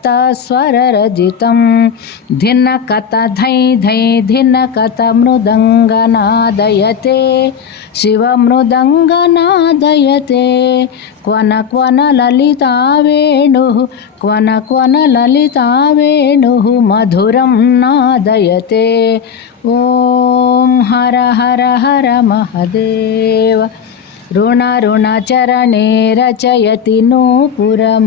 सप्तस्वररजितं धिनकत धै धै धिनकत मृदङ्गनादयते शिवमृदङ्गनादयते क्वन क्वन ललिता वेणुः क्वन क्वन ललिता वेणुः मधुरं नादयते ॐ हर हर हर महदेव ऋणऋणचरणे रचयति नूपुरमुज्ज्वलितं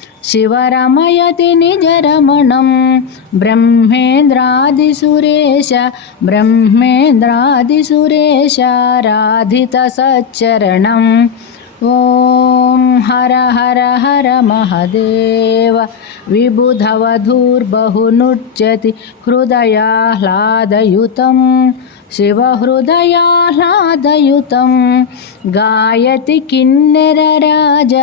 शिवरमयति निजरमणं ब्रह्मेन्द्रादिसुरेश ब्रह्मेन्द्रादिसुरेश राधितसच्चरणम् ॐ हर हर हर महदेव विबुधवधूर्बहुनुच्यति हृदयाह्लादयुतं शिवहृदयाह्लादयुतं गायति किन्नरराज